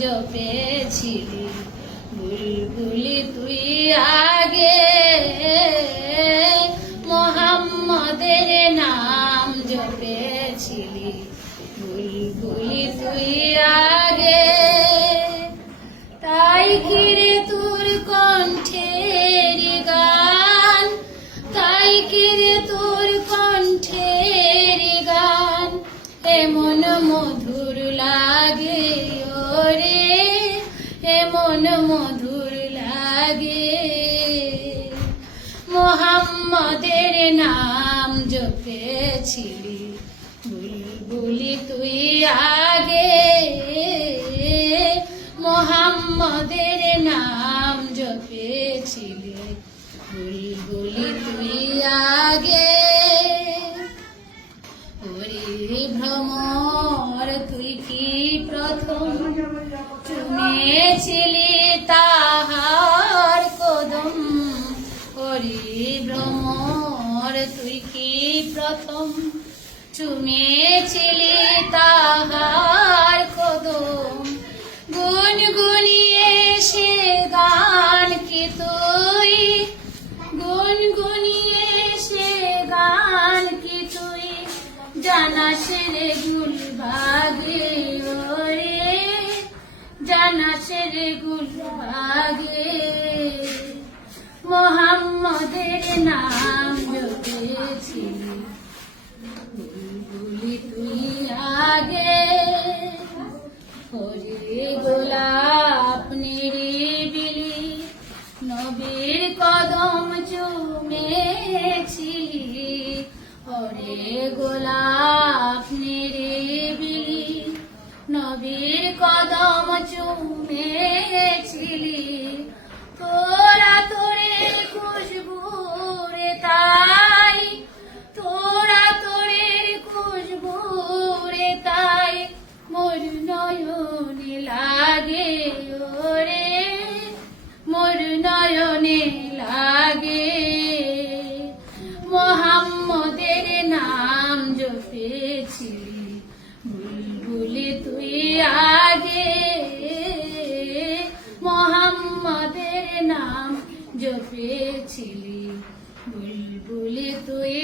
জপেছিলি বুলবুলি, তুই আগে মোহাম্মদের নাম জপেছিলি। বুলবুলি, তুই আগে তাই কিরে তোর কণ্ঠের গান, তাই কিরে তোর কণ্ঠের গান। এমন মধুর এমন মধুর লাগে। মোহাম্মদের নাম জপেছিলি, বুলবুলি তুই আগে। মোহাম্মদের নাম জপেছিলি, বুলবুলি তুই আগে। ভ্রমর, তুই কি প্রথম? চুমেছিলি তাহার কদম। ওরে ভ্রমর, তুই কি প্রথম? চুমেছিলি তাহার কদম। গুনগুনিয়ে সে গান কি তুই? গুনগুনিয়ে সে গান কি তুই? জানাস রে গুলবাগে জানাস রে আগে মোহাম্মদের নাম বুলবুলি তুই নবীর কদম চুমেছিলি। তোরা তোরে খুশবু রে তাই। তোরা তোরের খুশবু রে তাই। মোর নয়নে লাগে ওরে। মোর নয়নে লাগে। মোহাম্মদের নাম জপেছিলি নাম জপেছিলি বুলবুলি তুই